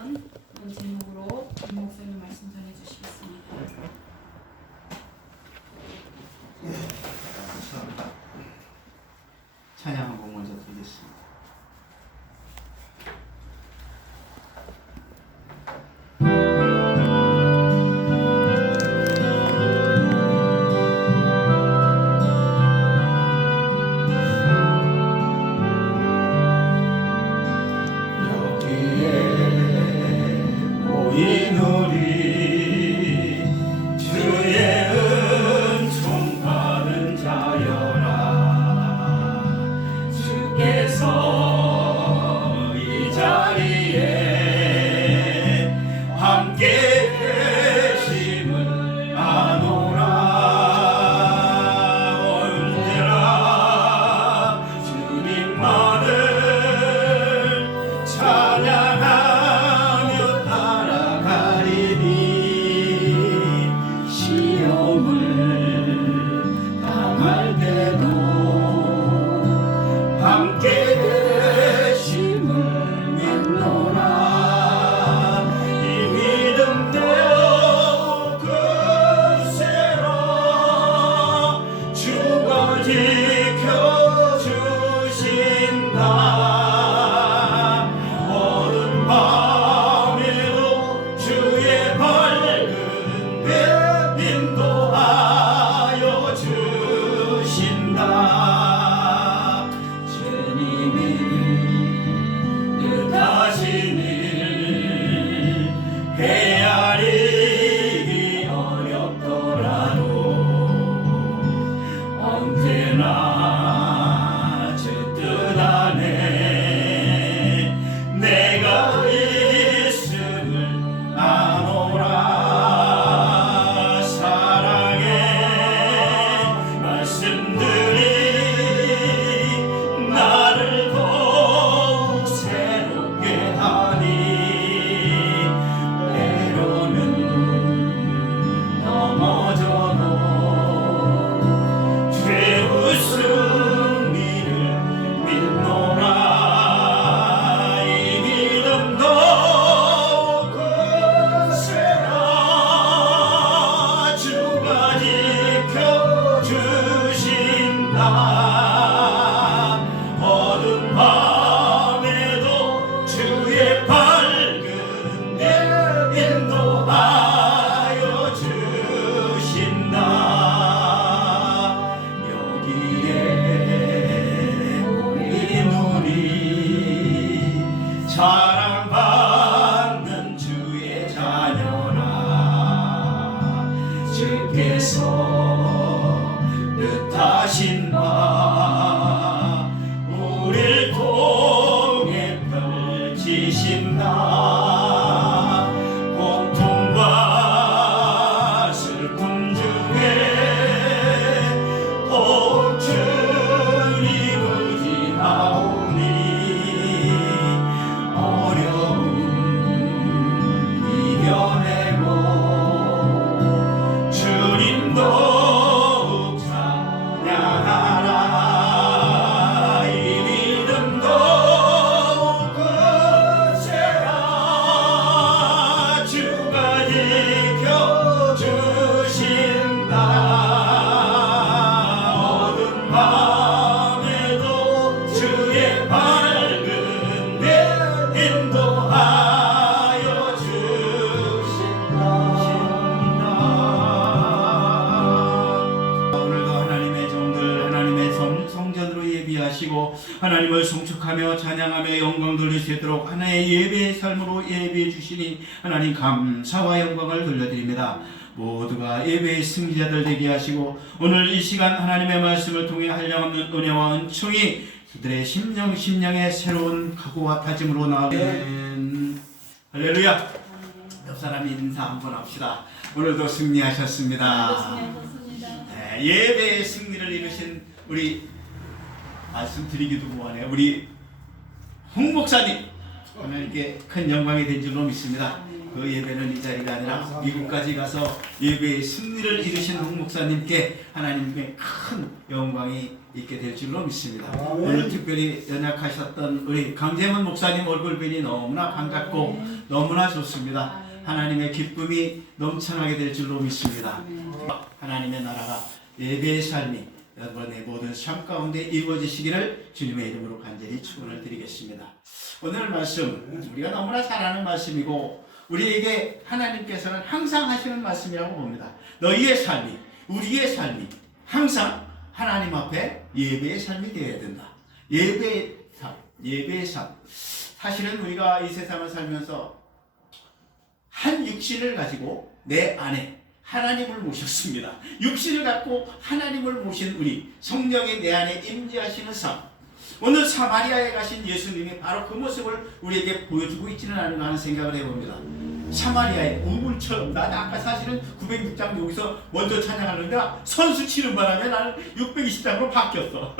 이런 제목으로 김 목사님 말씀 전해 주시겠습니다. 찬양 한번 먼저 드리겠습니다. 사랑받는 주의 자녀라 주께서 뜻하신 바 우릴 통해 펼치신다 고통과 슬픔 중에 꼭 주님을 기하오니 하나님을 송축하며 찬양하며 영광 돌릴 수 있도록 하나의 예배의 삶으로 예배해 주시니 하나님 감사와 영광을 돌려드립니다. 모두가 예배의 승리자들 되게 하시고 오늘 이 시간 하나님의 말씀을 통해 한량없는 은혜와 은총이 그들의 심령에 새로운 각오와 다짐으로 나오는 할렐루야. 옆 사람이 인사 한번 합시다. 오늘도 승리하셨습니다. 네, 예배의 승리를 이루신 우리 말씀드리기도 뭐하네요. 우리 홍 목사님 하나님께 큰 영광이 된 줄로 믿습니다. 그 예배는 이 자리가 아니라 미국까지 가서 예배의 승리를 이루신 홍 목사님께 하나님께 큰 영광이 있게 될 줄로 믿습니다. 오늘 특별히 연약하셨던 우리 강재문 목사님 얼굴변이 너무나 반갑고 너무나 좋습니다. 하나님의 기쁨이 넘쳐나게 될 줄로 믿습니다. 하나님의 나라가 예배의 삶이 여러분의 모든 삶 가운데 이루어지시기를 주님의 이름으로 간절히 축원을 드리겠습니다. 오늘 말씀 우리가 너무나 잘 아는 말씀이고 우리에게 하나님께서는 항상 하시는 말씀이라고 봅니다. 너희의 삶이, 우리의 삶이 항상 하나님 앞에 예배의 삶이 되어야 된다. 예배의 삶, 예배의 삶. 사실은 우리가 이 세상을 살면서 한 육신을 가지고 내 안에 하나님을 모셨습니다. 육신을 갖고 하나님을 모신 우리 성령이 내 안에 임재하시는 삶. 오늘 사마리아에 가신 예수님이 바로 그 모습을 우리에게 보여주고 있지는 않은가 하는 생각을 해봅니다. 사마리아의 우물처럼 나는 아까 사실은 906장 여기서 먼저 찬양하는데 선수 치는 바람에 나는 620장으로 바뀌었어.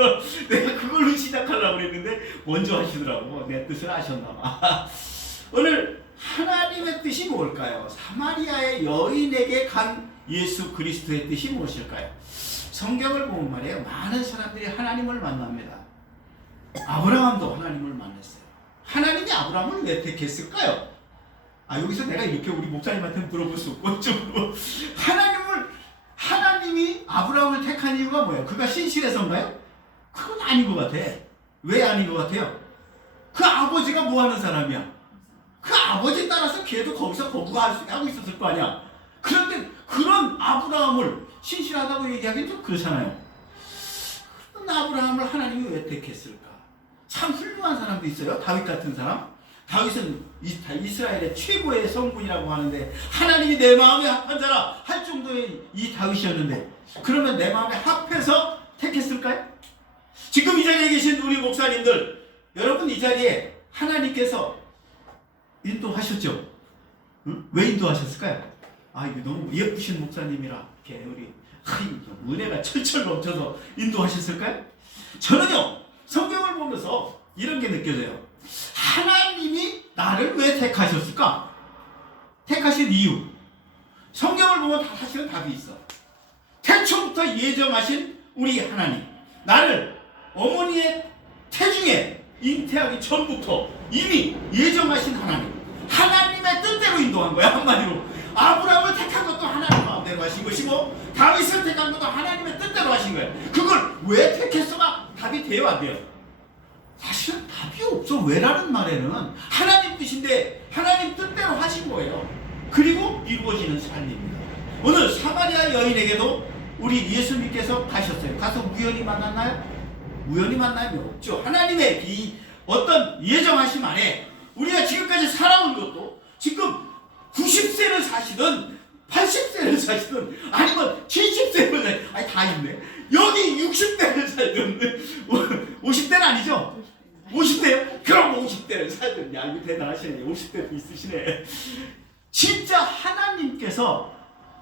내가 그걸로 시작하려고 그랬는데 먼저 하시더라고. 내 뜻을 아셨나 봐. 오늘 하나님의 뜻이 뭘까요? 사마리아의 여인에게 간 예수 그리스도의 뜻이 무엇일까요? 성경을 보면 말이에요. 많은 사람들이 하나님을 만납니다. 아브라함도 하나님을 만났어요. 하나님이 아브라함을 왜 택했을까요? 여기서 내가 이렇게 우리 목사님한테 물어볼 수 없고 좀 하나님이 아브라함을 택한 이유가 뭐예요? 그가 신실해서인가요? 그건 아닌 것 같아. 왜 아닌 것 같아요? 그 아버지가 뭐 하는 사람이야? 그 아버지 따라서 걔도 거기서 거부하고 있었을 거 아니야. 그런데 그런 아브라함을 신실하다고 얘기하기는 좀 그렇잖아요. 그런 아브라함을 하나님이 왜 택했을까? 참 훌륭한 사람도 있어요. 다윗 같은 사람. 다윗은 이스라엘의 최고의 성군이라고 하는데 하나님이 내 마음에 합한 자라 할 정도의 이 다윗이었는데 그러면 내 마음에 합해서 택했을까요? 지금 이 자리에 계신 우리 목사님들 여러분 이 자리에 하나님께서 인도하셨죠? 응? 왜 인도하셨을까요? 이거 너무 예쁘신 목사님이라 이렇게 우리 은혜가 철철 넘쳐서 인도하셨을까요? 저는요 성경을 보면서 이런 게 느껴져요. 하나님이 나를 왜 택하셨을까? 택하신 이유. 성경을 보면 사실은 답이 있어. 태초부터 예정하신 우리 하나님. 나를 어머니의 태중에 잉태하기 전부터 이미 예정하신 하나님. 하나님의 뜻대로 인도한 거야. 한마디로. 아브라함을 택한 것도 하나님 마음대로 하신 것이고 다윗을 택한 것도 하나님의 뜻대로 하신 거예요. 그걸 왜 택했어가 답이 돼요 안 돼요? 사실은 답이 없어. 왜라는 말에는 하나님 뜻인데 하나님 뜻대로 하신 거예요. 그리고 이루어지는 삶입니다. 오늘 사마리아 여인에게도 우리 예수님께서 가셨어요. 가서 우연히 만났나요? 우연히 만남이 없죠. 하나님의 이 어떤 예정하심 안에 우리가 지금까지 살아온 것도 지금 90세를 사시든 80세를 사시든 아니면 70세를 사시든 다 있네. 여기 60대를 살든 50대는 아니죠? 50대요? 그럼 50대를 살든 야 이거 대단하시네. 50대도 있으시네. 진짜 하나님께서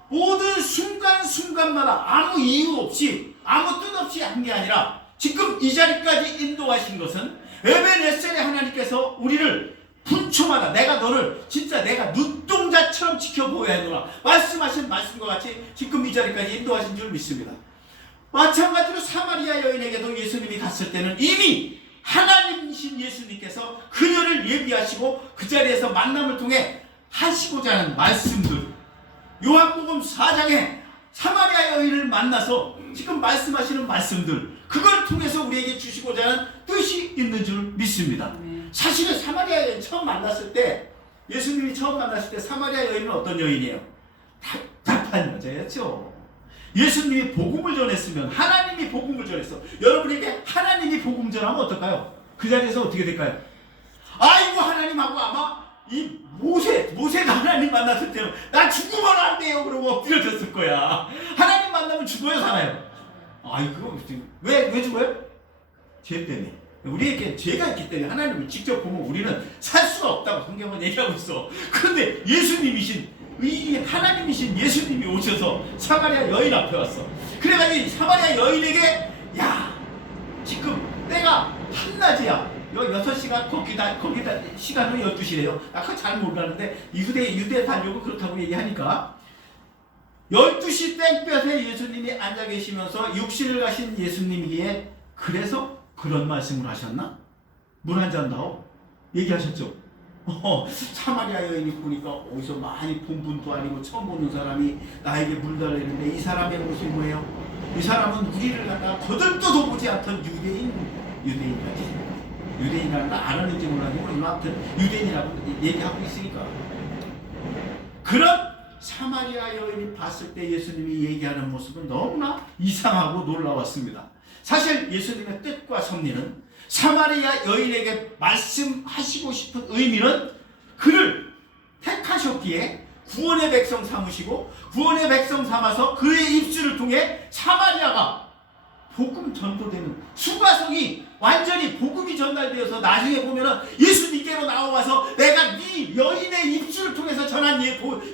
모든 순간순간마다 아무 이유 없이 아무 뜻 없이 한 게 아니라 지금 이 자리까지 인도하신 것은 에벤에셀의 하나님께서 우리를 분초마다 내가 너를 진짜 내가 눈동자처럼 지켜보아야 하노라 말씀하신 말씀과 같이 지금 이 자리까지 인도하신 줄 믿습니다. 마찬가지로 사마리아 여인에게도 예수님이 갔을 때는 이미 하나님이신 예수님께서 그녀를 예비하시고 그 자리에서 만남을 통해 하시고자 하는 말씀들 요한복음 4장에 사마리아 여인을 만나서 지금 말씀하시는 말씀들 그걸 통해서 우리에게 주시고자 하는 뜻이 있는 줄 믿습니다. 사실은 사마리아 여인 처음 만났을 때 예수님이 처음 만났을 때 사마리아 여인은 어떤 여인이에요? 답답한 여자였죠. 예수님이 복음을 전했으면 하나님이 복음을 전했어. 여러분에게 하나님이 복음 전하면 어떨까요? 그 자리에서 어떻게 될까요? 아이고 하나님하고 아마 이 모세가 하나님 만났을 때는 나 죽으면 안 돼요 그러고 엎드려졌을 거야. 하나님 만나면 죽어요 살아요? 아이고 왜 죽어요? 죄 때문에. 우리에게 죄가 있기 때문에 하나님을 직접 보면 우리는 살 수가 없다고 성경은 얘기하고 있어. 그런데 예수님이신 이 하나님이신 예수님이 오셔서 사마리아 여인 앞에 왔어. 그래가지고 사마리아 여인에게 야 지금 때가 한낮이야. 6시간 거기다 시간은 12시래요. 나 그거 잘 모르겠는데 유대 단조고 그렇다고 얘기하니까 12시 땡볕에 예수님이 앉아 계시면서 육신을 가신 예수님이기에 그래서 그런 말씀을 하셨나? 물 한 잔 다오? 얘기하셨죠? 사마리아 여인이 보니까 어디서 많이 본 분도 아니고 처음 보는 사람이 나에게 물 달라는데 이 사람의 모습이 뭐예요? 이 사람은 우리를 갖다가 거들떠도 보지 않던 유대인까지. 유대인이라는 걸 알았는지 몰랐는지 아무튼 유대인이라고 얘기하고 있으니까. 그런 사마리아 여인이 봤을 때 예수님이 얘기하는 모습은 너무나 이상하고 놀라웠습니다. 사실 예수님의 뜻과 섭리는 사마리아 여인에게 말씀하시고 싶은 의미는 그를 택하셨기에 구원의 백성 삼으시고 구원의 백성 삼아서 그의 입술을 통해 사마리아가 복음 전도되는 수가성이 완전히 복음이 전달되어서 나중에 보면은 예수님께로 나와서 내가 네 여인의 입술을 통해서 전한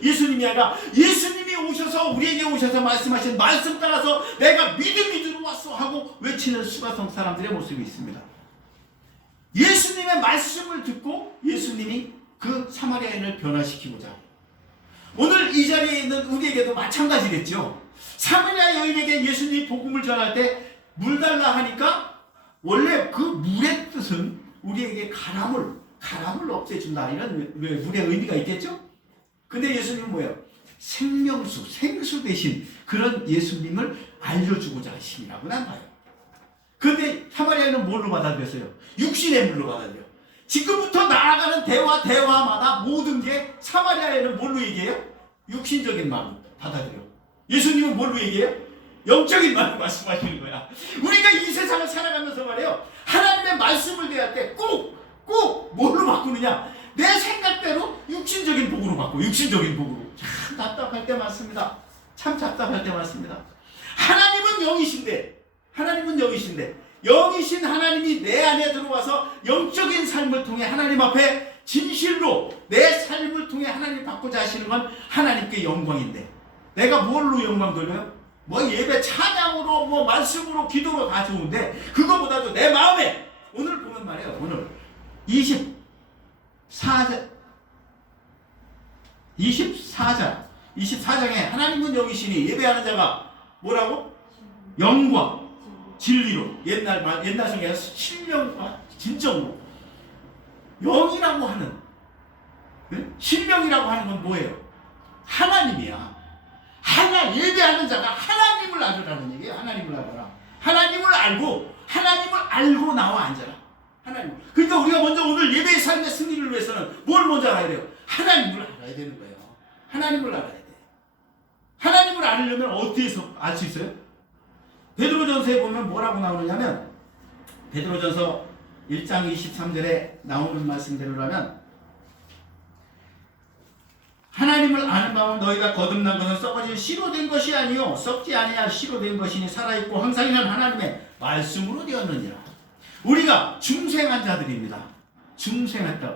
예수님이 아니라 예수님이 오셔서 우리에게 오셔서 말씀하신 말씀 따라서 내가 믿음이 들어왔어 하고 외치는 수가성 사람들의 모습이 있습니다. 예수님의 말씀을 듣고 예수님이 그 사마리아인을 변화시키고자 오늘 이 자리에 있는 우리에게도 마찬가지겠죠. 사마리아 여인에게 예수님이 복음을 전할 때 물 달라 하니까 원래 그 물의 뜻은 우리에게 가람을 없애준다 이런 물의 의미가 있겠죠. 근데 예수님은 뭐예요? 생명수, 생수 대신 그런 예수님을 알려주고자 하심이라고 난 봐요. 그런데 사마리아인은 뭘로 받아들였어요? 육신의 물로 받아들여. 지금부터 나아가는 대화마다 모든 게 사마리아인은 뭘로 얘기해요? 육신적인 말로 받아들여. 예수님은 뭘로 얘기해요? 영적인 말로 말씀하시는 거야. 우리가 이 세상을 살아가면서 말이에요. 하나님의 말씀을 대할 때 꼭 뭘로 바꾸느냐? 내 생각대로 육신적인 복으로 바꿔. 육신적인 복으로. 참 답답할 때 많습니다. 참 답답할 때 많습니다. 하나님은 영이신데 영이신 하나님이 내 안에 들어와서 영적인 삶을 통해 하나님 앞에 진실로 내 삶을 통해 하나님 받고자 하시는 건 하나님께 영광인데 내가 뭘로 영광 돌려요? 뭐 예배 찬양으로 뭐 말씀으로 기도로 다 좋은데 그거보다도 내 마음에 오늘 보면 말이에요. 오늘 24장에 하나님은 영이시니 예배하는 자가 뭐라고? 영과 진리로 옛날 성경에서 신령과 진정으로 영이라고 하는 신령이라고 하는 건 뭐예요? 하나님이야. 예배하는 자가 하나님을 알으라는 얘기예요. 하나님을 알아라. 하나님을 알고 나와 앉아라. 하나님. 그러니까 우리가 먼저 오늘 예배의 삶의 승리를 위해서는 뭘 먼저 알아야 돼요? 하나님을 알아야 되는 거예요. 하나님을 알아야 돼. 하나님을 알으려면 어디에서 알 수 있어요? 베드로전서에 보면 뭐라고 나오느냐면 베드로전서 1장 23절에 나오는 말씀대로라면 하나님을 아는 바는 너희가 거듭난 것은 썩어진 씨로 된 것이 아니요 썩지 아니할 씨로 된 것이니 살아있고 항상 있는 하나님의 말씀으로 되었느니라. 우리가 중생한 자들입니다. 중생했다.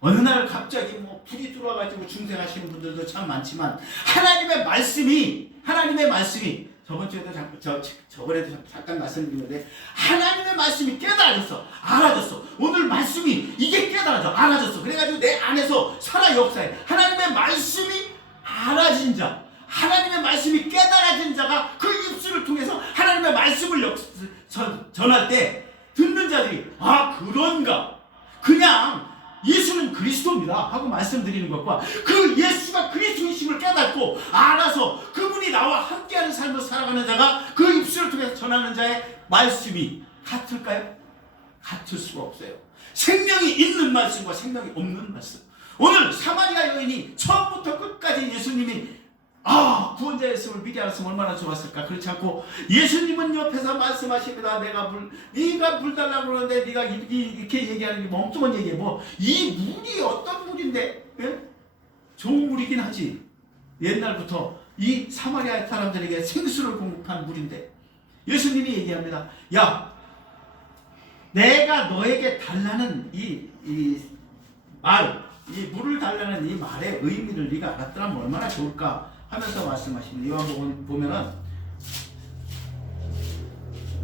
어느 날 갑자기 뭐 불이 들어와가지고 중생하시는 분들도 참 많지만 하나님의 말씀이 저번에도 잠깐 말씀드렸는데 하나님의 말씀이 깨달아졌어. 알아졌어. 오늘 말씀이 이게 깨달아져. 알아졌어. 그래가지고 내 안에서 살아 역사해. 하나님의 말씀이 알아진 자, 하나님의 말씀이 깨달아진 자가 그 입술을 통해서 하나님의 말씀을 전할 때 듣는 자들이 아 그런가 그냥 예수는 그리스도입니다 하고 말씀드리는 것과 그 예수가 그리스도이심을 깨닫고 알아서 그분이 나와 함께하는 삶을 살아가는 자가 그 입술을 통해서 전하는 자의 말씀이 같을까요? 같을 수가 없어요. 생명이 있는 말씀과 생명이 없는 말씀. 오늘 사마리아 여인이 처음부터 끝까지 예수님이 구원자의 있음을 미리 알았으면 얼마나 좋았을까. 그렇지 않고 예수님은 옆에서 말씀하십니다. 네가 물 달라고 그러는데 네가 이렇게 얘기하는 게 멍뚱한 얘기예요. 뭐 이 물이 어떤 물인데 좋은 물이긴 하지. 옛날부터 이 사마리아 사람들에게 생수를 공급한 물인데 예수님이 얘기합니다. 야 내가 너에게 달라는 이 물을 달라는 이 말의 의미를 네가 알았더라면 얼마나 좋을까 하면서 말씀하십니다. 요한복음 보면은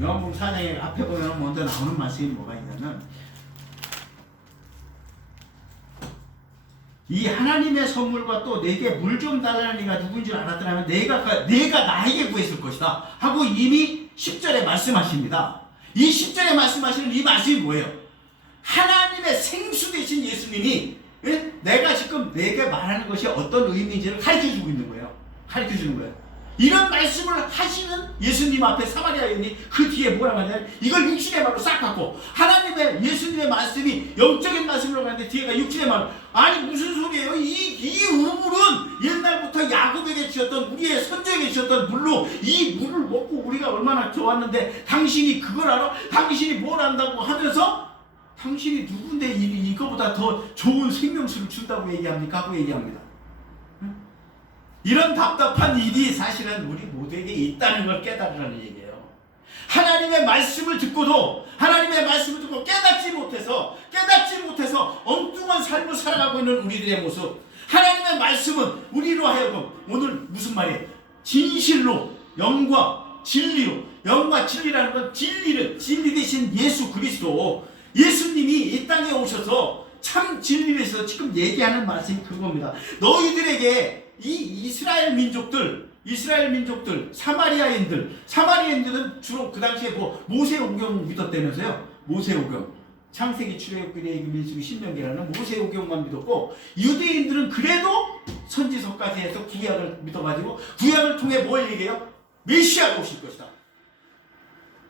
요한복음 4장에 앞에 보면은 먼저 나오는 말씀이 뭐가 있냐면 이 하나님의 선물과 또 내게 물 좀 달라는 이가 누구인 줄 알았더라면 내가 나에게 구했을 것이다 하고 이미 10절에 말씀하십니다. 이 10절에 말씀하시는 이 말씀이 뭐예요? 하나님의 생수 되신 예수님이 내가 지금 내게 말하는 것이 어떤 의미인지를 가르쳐주고 있는 거예요. 가르쳐주는 거예요. 이런 말씀을 하시는 예수님 앞에 사마리아 여인이 그 뒤에 뭐라고 하냐면 이걸 육신의 말로 싹 갖고 하나님의 예수님의 말씀이 영적인 말씀으로 가는데 뒤에가 육신의 말. 아니 무슨 소리예요? 이 우물은 옛날부터 야곱에게 주셨던 우리의 선조에게 주셨던 물로 이 물을 먹고 우리가 얼마나 좋았는데 당신이 그걸 알아? 당신이 뭘 안다고 하면서 당신이 누군데 이거보다 더 좋은 생명수를 준다고 얘기합니까? 하고 얘기합니다. 이런 답답한 일이 사실은 우리 모두에게 있다는 걸 깨달으라는 얘기예요. 하나님의 말씀을 듣고도 하나님의 말씀을 듣고 깨닫지 못해서 엉뚱한 삶을 살아가고 있는 우리들의 모습. 하나님의 말씀은 우리로 하여금 오늘 무슨 말이에요? 진실로 영과 진리로. 영과 진리라는 건 진리 대신 예수 그리스도 예수님이 이 땅에 오셔서 참 진리에서 지금 얘기하는 말씀이 그겁니다. 너희들에게 이 이스라엘 민족들, 사마리아인들은 주로 그 당시에 뭐 모세오경을 믿었다면서요. 모세오경, 창세기, 출애굽기, 레위기, 민수기, 신명기라는 모세오경만 믿었고 유대인들은 그래도 선지서까지 해서 구약을 믿어가지고 구약을 통해 뭘 얘기해요? 메시아가 오실 것이다.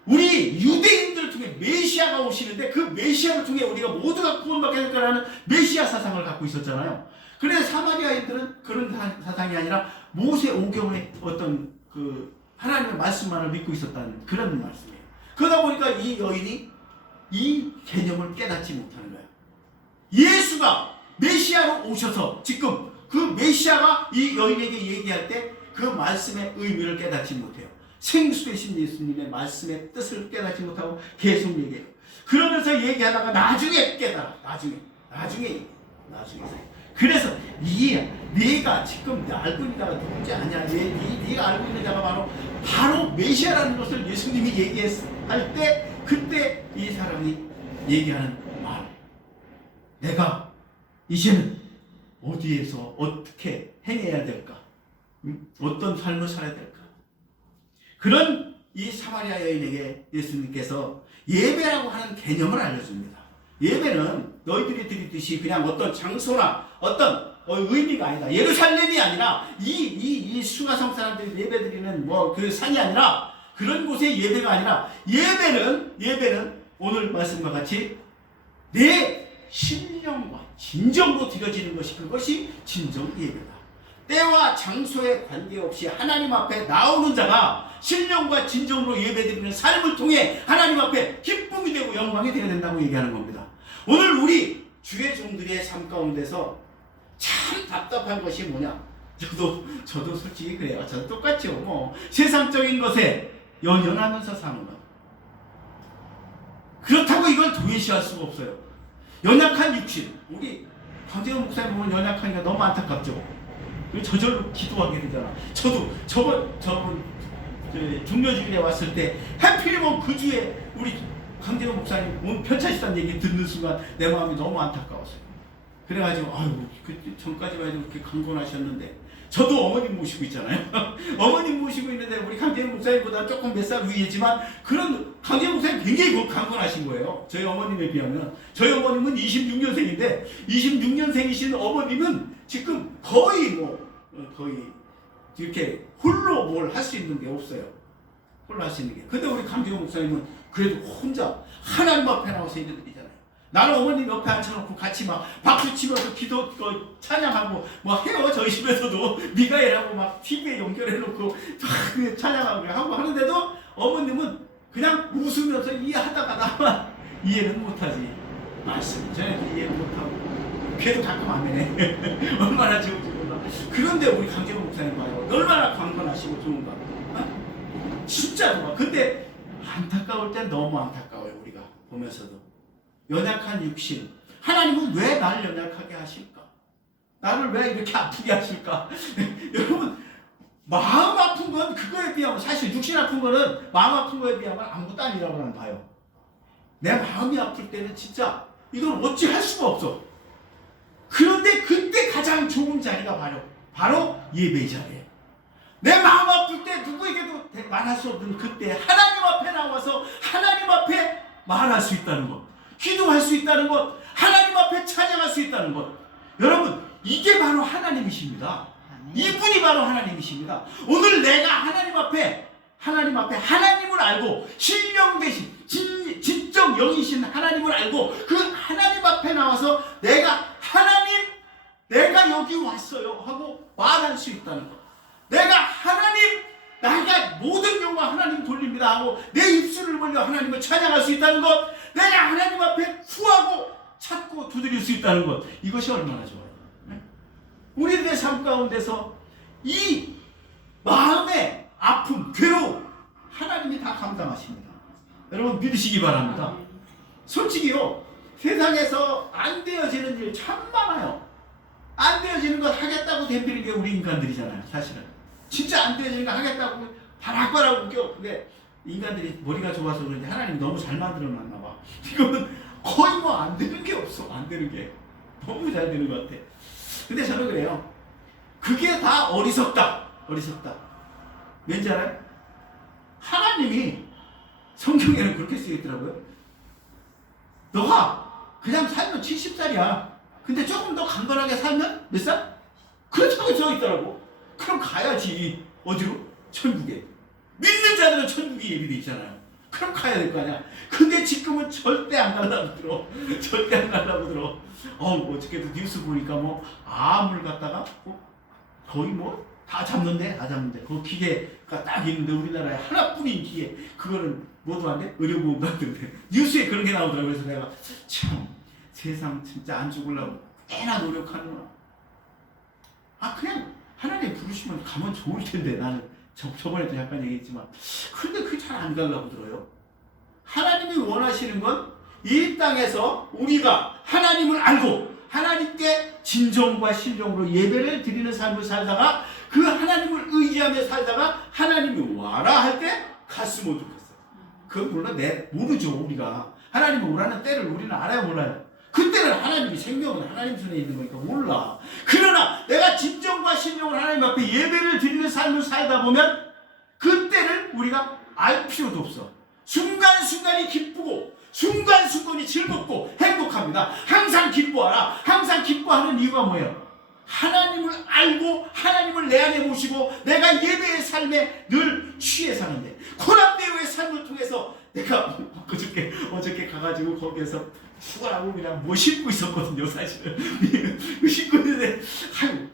우리 유대인들을 통해 메시아가 오시는데 그 메시아를 통해 우리가 모두가 구원받게 될 거라는 메시아 사상을 갖고 있었잖아요. 그런데 사마리아인들은 그런 사상이 아니라 모세오경의 어떤 그 하나님의 말씀만을 믿고 있었다는 그런 말씀이에요. 그러다 보니까 이 여인이 이 개념을 깨닫지 못하는 거예요. 예수가 메시아로 오셔서 지금 그 메시아가 이 여인에게 얘기할 때 그 말씀의 의미를 깨닫지 못해요. 생수 되신 예수님의 말씀의 뜻을 깨닫지 못하고 계속 얘기해요. 그러면서 얘기하다가 나중에 깨달아. 나중에. 그래서 네가 지금 알고 있는 자가 누군지 아냐? 네가 알고 있는 자가 바로 메시아라는 것을 예수님이 얘기할 때 그때 이 사람이 얘기하는 말. 내가 이제는 어디에서 어떻게 행해야 될까? 어떤 삶을 살아야 될까? 그런 이 사마리아 여인에게 예수님께서 예배라고 하는 개념을 알려줍니다. 예배는 너희들이 드리듯이 그냥 어떤 장소나 어떤 의미가 아니다. 예루살렘이 아니라 이 수가성 사람들이 예배드리는 뭐 그 산이 아니라 그런 곳의 예배가 아니라 예배는 오늘 말씀과 같이 내 신령과 진정으로 드려지는 것이 그것이 진정 예배다. 때와 장소에 관계없이 하나님 앞에 나오는 자가 신령과 진정으로 예배드리는 삶을 통해 하나님 앞에 기쁨이 되고 영광이 되어야 된다고 얘기하는 겁니다. 오늘 우리 주의 종들의 삶 가운데서 참 답답한 것이 뭐냐? 저도 솔직히 그래요. 저도 똑같죠. 뭐 세상적인 것에 연연하면서 사는 것. 그렇다고 이걸 도외시할 수가 없어요. 연약한 육신. 우리 강재훈 목사님 보면 연약하니까 너무 안타깝죠. 저절로 기도하게 되잖아. 저도 저번 중려주일에 왔을 때 하필이면 그 주에 우리 강재훈 목사님 오늘 편차시다는 얘기 듣는 순간 내 마음이 너무 안타까웠어요. 그래가지고 아유 그 전까지만 해도 그렇게 강건하셨는데 저도 어머님 모시고 있잖아요. 어머님 모시고 있는데 우리 강재훈 목사님보다 조금 몇 살 위이지만 그런 강재훈 목사님 굉장히 강건하신 거예요. 저희 어머님에 비하면. 저희 어머님은 26년생인데 26년생이신 어머님은 지금 거의 이렇게 홀로 뭘 할 수 있는 게 없어요. 홀로 할 수 있는 게. 근데 우리 강재훈 목사님은 그래도 혼자 하나님 앞에 나와서 예배드리잖아요. 나는 어머님 옆에 앉혀놓고 같이 막 박수 치면서 기도 찬양하고 뭐 해요. 저희 집에서도 미가엘하고 막 TV에 연결해놓고 찬양하고 하고 하는데도 어머님은 그냥 웃으면서 이해하다가 나만 이해는 못하지. 말씀 전에도 이해 못하고 걔도 가끔 안 해. 얼마나 좋은지 몰라. 그런데 우리 강재훈 목사님 봐요. 얼마나 강건하시고 좋은가. 어? 진짜 좋아. 근데 안타까울 땐 너무 안타까워요. 우리가 보면서도. 연약한 육신. 하나님은 왜 나를 연약하게 하실까? 나를 왜 이렇게 아프게 하실까? 여러분 마음 아픈 건 그거에 비하면 사실 육신 아픈 거는 마음 아픈 거에 비하면 아무것도 아니라고 나는 봐요. 내 마음이 아플 때는 진짜 이건 어찌 할 수가 없어. 그런데 그때 가장 좋은 자리가 바로 예배 자리예요. 내 마음 아플 때 누구에게도 말할 수 없는 그때 하나님 앞에 나와서 하나님 앞에 말할 수 있다는 것, 기도할 수 있다는 것, 하나님 앞에 찬양할 수 있다는 것. 여러분, 이게 바로 하나님이십니다. 이분이 바로 하나님이십니다. 오늘 내가 하나님 앞에 하나님을 알고 신령 대신 진정 영이신 하나님을 알고 그 하나님 앞에 나와서 내가 여기 왔어요 하고 말할 수 있다는 것. 내가 모든 영광 하나님 돌립니다 하고 내 입술을 벌려 하나님을 찬양할 수 있다는 것. 내가 하나님 앞에 구하고 찾고 두드릴 수 있다는 것. 이것이 얼마나 좋아요. 우리들의 삶 가운데서 이 마음의 아픔, 괴로움 하나님이 다 감당하십니다. 여러분 믿으시기 바랍니다. 솔직히요, 세상에서 안 되어지는 일 참 많아요. 안 되어지는 것 하겠다고 덤비는 게 우리 인간들이잖아요. 사실은 진짜 안 되어지는 거 하겠다고 바락바락 웃겨. 근데 인간들이 머리가 좋아서 그런지 하나님 너무 잘 만들어놨나 봐. 이거는 거의 뭐 안 되는 게 없어. 안 되는 게 너무 잘 되는 것 같아. 근데 저는 그래요. 그게 다 어리석다. 왠지 알아요? 하나님이 성경에는 그렇게 쓰여있더라고요. 너가 그냥 살면 70살이야. 근데 조금 더 강건하게 살면 몇 살? 그렇다고 써있더라고. 그럼 가야지. 어디로? 천국에. 믿는 자들은 천국이 예비돼 있잖아요. 그럼 가야 될 거 아니야. 근데 지금은 절대 안 가려고 들어. 어저께도 뉴스 보니까 암을 갖다가 거의 다 잡는데. 그 기계가 딱 있는데 우리나라에 하나뿐인 기계. 그거는 모두 안 돼? 의료보험도 안 되는데. 뉴스에 그런 게 나오더라고요. 그래서 내가 참 세상 진짜 안 죽으려고 꽤나 노력하는구나. 그냥 하나님 부르시면 가면 좋을 텐데. 나는 저번에도 약간 얘기했지만 그런데 그게 잘 안 가려고 들어요. 하나님이 원하시는 건 이 땅에서 우리가 하나님을 알고 하나님께 진정과 신령으로 예배를 드리는 삶을 살다가 그 하나님을 의지하며 살다가 하나님이 와라 할 때 갔으면 좋겠어요. 그건 물론 모르죠. 우리가 하나님이 오라는 때를 우리는 알아야 몰라요. 그때는 하나님이 생명은 하나님 손에 있는 거니까 몰라. 그러나 내가 진정과 신령으로 하나님 앞에 예배를 드리는 삶을 살다 보면 그때를 우리가 알 필요도 없어. 순간순간이 기쁘고 순간순간이 즐겁고 행복합니다. 항상 기뻐하라. 항상 기뻐하는 이유가 뭐예요? 하나님을 알고 하나님을 내 안에 모시고 내가 예배의 삶에 늘 취해 사는데 고난배우의 삶을 통해서 내가 어저께 가가지고 거기에서 수고하고 그냥 신고 있었거든요. 사실은 신고 있는데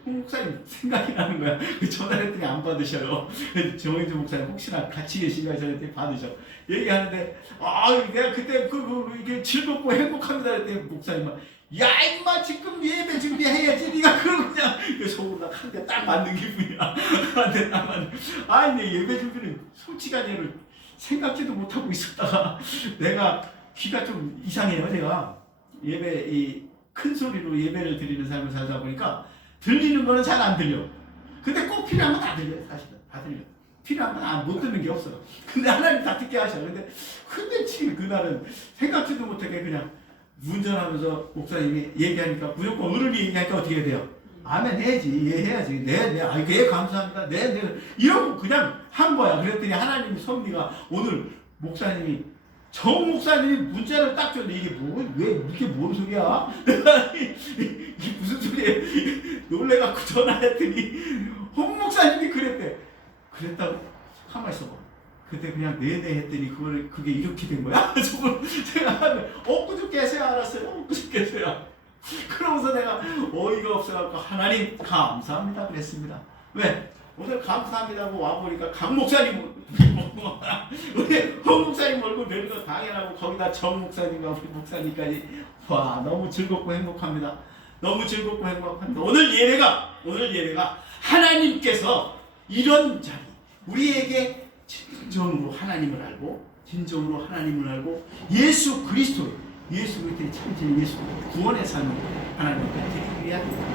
홍 목사님 생각이 나는 거야. 전화했더니 안 받으셔요. 정영주 목사님 혹시나 같이 계신가 했더니 받으셔. 얘기하는데 내가 그때 이게 즐겁고 행복합니다 했더니 목사님 야 임마 지금 예배 준비해야지. 네가 그걸 그냥 속으로 한 대 딱 맞는 기분이야. 한 대 딱 맞는. 내 예배 준비는 솔직하게 생각지도 못하고 있었다가 내가 귀가 좀 이상해요. 제가 예배 큰 소리로 예배를 드리는 삶을 살다 보니까 들리는 거는 잘 안 들려. 근데 꼭 필요한 건 다 들려요. 사실은 다 들려. 필요한 건 못 듣는 게 없어. 근데 하나님 다 듣게 하셔. 근데 지금 그날은 생각지도 못하게 그냥 운전하면서 목사님이 얘기하니까 무조건 어른이 얘기하니까 어떻게 해야 돼요? 아멘 해야지. 이해해야지. 네 감사합니다. 네 이러고 그냥 한 거야. 그랬더니 하나님이 섭리가 오늘 정 목사님이 문자를 딱 줬는데 이게 뭔 소리야? 이게 무슨 소리야? 놀래갖고 전화했더니 홍 목사님이 그랬다고? 가만히 있어봐. 그때 그냥 네네 했더니 그게 이렇게 된 거야? 제가 엊그저께서야 알았어요. 엊그저께서야. 그러면서 내가 어이가 없어갖고 하나님 감사합니다 그랬습니다. 왜? 오늘 감사합니다고 와보니까 강 목사님 우리 홍 목사님 얼굴 뵈는 건 당연하고 거기다 정 목사님과 우리 목사님까지 너무 즐겁고 행복합니다. 오늘 예배가 하나님께서 이런 자리 우리에게 진정으로 하나님을 알고 예수 그리스도의 참진 예수 구원의 삶을 하나님 앞에 드려야 됩니다.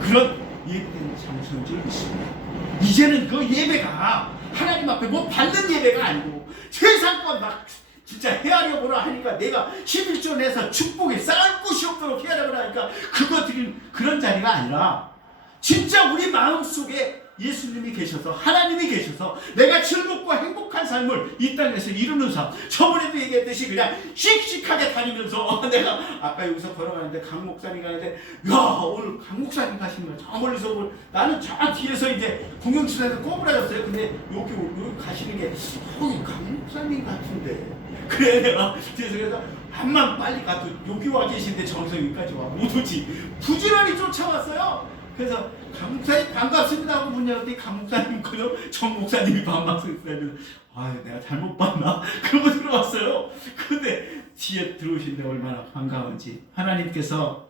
그런 예배는 장성질 있습니다. 이제는 그 예배가 하나님 앞에 받는 예배가 아니고 세상껏 막 진짜 헤아려 보라 하니까 내가 11조 내서 축복에 쌓을 곳이 없도록 헤아려 보라 하니까 그거 드린 그런 자리가 아니라 진짜 우리 마음속에 예수님이 계셔서 하나님이 계셔서 내가 즐겁고 행복한 삶을 이 땅에서 이루는 삶. 저번에도 얘기했듯이 그냥 씩씩하게 다니면서 내가 아까 여기서 걸어가는데 강 목사님 가는데 야 오늘 강 목사님 가시는 거 저 멀리서 볼 나는 저 뒤에서 이제 공영치에서 꼬부라졌어요. 근데 여기 가시는 게 거기 강 목사님 같은데 그래 내가 뒤에서 그래서 한만 빨리 가도 여기 와 계신데 저기서 여기까지 와 못 오지 부지런히 쫓아왔어요. 그래서 강 목사님 반갑습니다 하고 문 열었더니 강 목사님 그냥 정 목사님이 반갑습니다. 아 내가 잘못 봤나? 그러고 들어왔어요. 근데 뒤에 들어오신데 얼마나 반가운지 하나님께서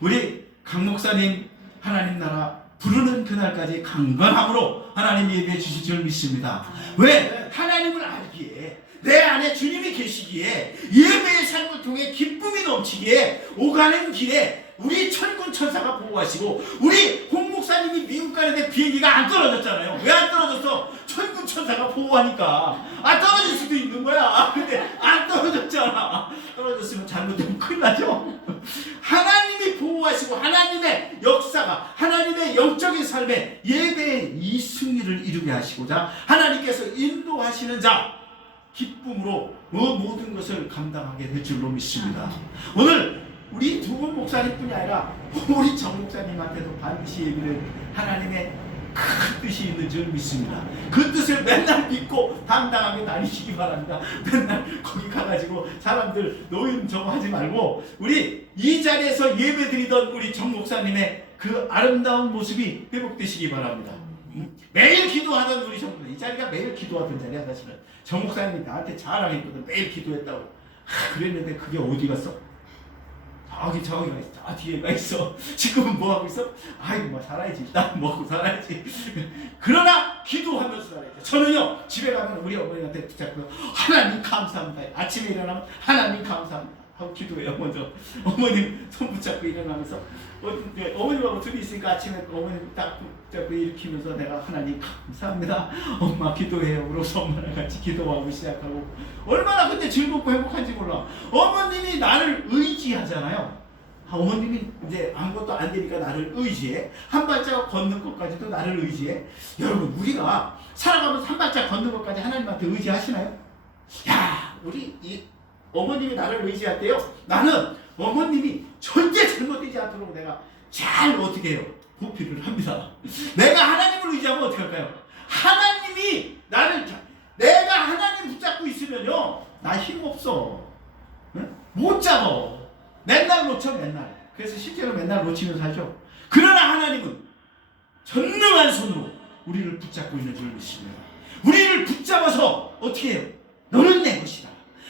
우리 강 목사님 하나님 나라 부르는 그날까지 강건함으로 하나님 예배해 주실 줄 믿습니다. 왜? 하나님을 알기에 내 안에 주님이 계시기에 예배의 삶을 통해 기쁨이 넘치기에 오가는 길에 우리 천군 천사가 보호하시고 우리 홍 목사님이 미국 가는데 비행기가 안 떨어졌잖아요. 왜 안 떨어졌어? 천군 천사가 보호하니까. 떨어질 수도 있는 거야. 근데 안 떨어졌잖아. 떨어졌으면 잘못되면 큰일 나죠. 하나님이 보호하시고 하나님의 역사가 하나님의 영적인 삶에 예배의 이 승리를 이루게 하시고자 하나님께서 인도하시는 자 기쁨으로 모든 것을 감당하게 될 줄로 믿습니다. 오늘 우리 두 분 목사님뿐이 아니라 우리 정 목사님한테도 반드시 예비를 하나님의 큰 뜻이 있는 줄 믿습니다. 그 뜻을 맨날 믿고 당당하게 다니시기 바랍니다. 맨날 거기 가가지고 사람들 노인 저거 하지 말고 우리 이 자리에서 예배 드리던 우리 정 목사님의 그 아름다운 모습이 회복되시기 바랍니다. 매일 기도하던 우리 정 목사님, 이 자리가 매일 기도하던 자리야. 사실은 정 목사님이 나한테 자랑했거든. 매일 기도했다고. 그랬는데 그게 어디 갔어? 저기가 있어. 저 뒤에가 있어. 지금은 뭐 하고 있어? 아이고 뭐 살아야지. 일단 먹고 살아야지. 그러나 기도하면서 살아야지. 저는요 집에 가면 우리 어머니한테 붙잡고 하나님 감사합니다. 아침에 일어나면 하나님 감사합니다 하고 기도해요. 먼저 어머님 손 붙잡고 일어나면서 어머님하고 둘이 있으니까 아침에 어머님 딱 붙잡고 일으키면서 내가 하나님 감사합니다. 엄마 기도해요. 그러고서 엄마랑 같이 기도하고 시작하고 얼마나 근데 즐겁고 행복한지 몰라. 어머님이 나를 의지하잖아요. 어머님이 이제 아무것도 안 되니까 나를 의지해. 한 발자국 걷는 것까지도 나를 의지해. 여러분 우리가 살아가면서 한 발자국 걷는 것까지 하나님한테 의지하시나요? 야 우리 이 어머님이 나를 의지할 때요 나는 어머님이 절대 잘못되지 않도록 내가 잘 어떻게 해요? 보필을 합니다. 내가 하나님을 의지하면 어떻게 할까요? 하나님이 나를 내가 하나님 붙잡고 있으면요 나 힘없어. 응? 못 잡아. 맨날 놓쳐 맨날. 그래서 실제로 맨날 놓치면서 살죠. 그러나 하나님은 전능한 손으로 우리를 붙잡고 있는 줄 믿습니다. 우리를 붙잡아서 어떻게 해요? 너는 내 것이다.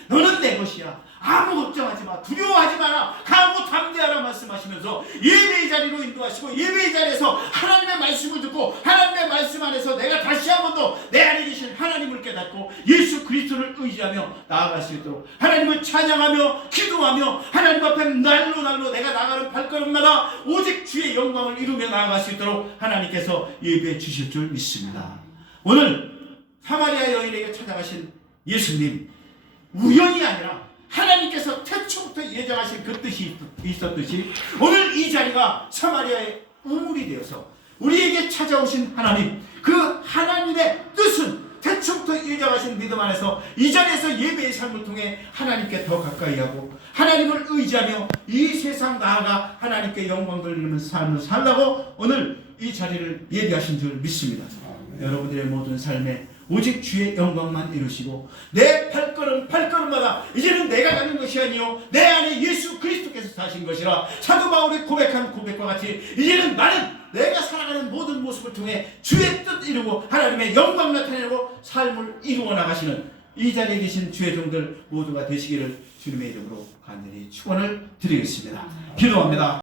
너는 내 것이야. 아무 걱정하지 마. 두려워하지 마라. 강하고 담대하라 말씀하시면서 예배의 자리로 인도하시고 예배의 자리에서 하나님의 말씀을 듣고 하나님의 말씀 안에서 내가 다시 한 번 더 내 안에 계신 하나님을 깨닫고 예수 그리스도를 의지하며 나아갈 수 있도록 하나님을 찬양하며 기도하며 하나님 앞에 날로 내가 나가는 발걸음마다 오직 주의 영광을 이루며 나아갈 수 있도록 하나님께서 예배해 주실 줄 믿습니다. 오늘 사마리아 여인에게 찾아가신 예수님 우연이 아니라 하나님께서 태초부터 예정하신 그 뜻이 있었듯이 오늘 이 자리가 사마리아의 우물이 되어서 우리에게 찾아오신 하나님 그 하나님의 뜻은 태초부터 예정하신 믿음 안에서 이 자리에서 예배의 삶을 통해 하나님께 더 가까이 하고 하나님을 의지하며 이 세상 나아가 하나님께 영광 돌리는 삶을 살라고 오늘 이 자리를 예비하신 줄 믿습니다. 여러분들의 모든 삶에 오직 주의 영광만 이루시고 내 발걸음마다 이제는 내가 가는 것이 아니요 내 안에 예수 그리스도께서 사신 것이라 사도 바울이 고백한 고백과 같이 이제는 나는 내가 살아가는 모든 모습을 통해 주의 뜻 이루고 하나님의 영광 나타내고 삶을 이루어 나가시는 이 자리에 계신 주의 종들 모두가 되시기를 주님의 이름으로 간절히 축원을 드리겠습니다. 기도합니다.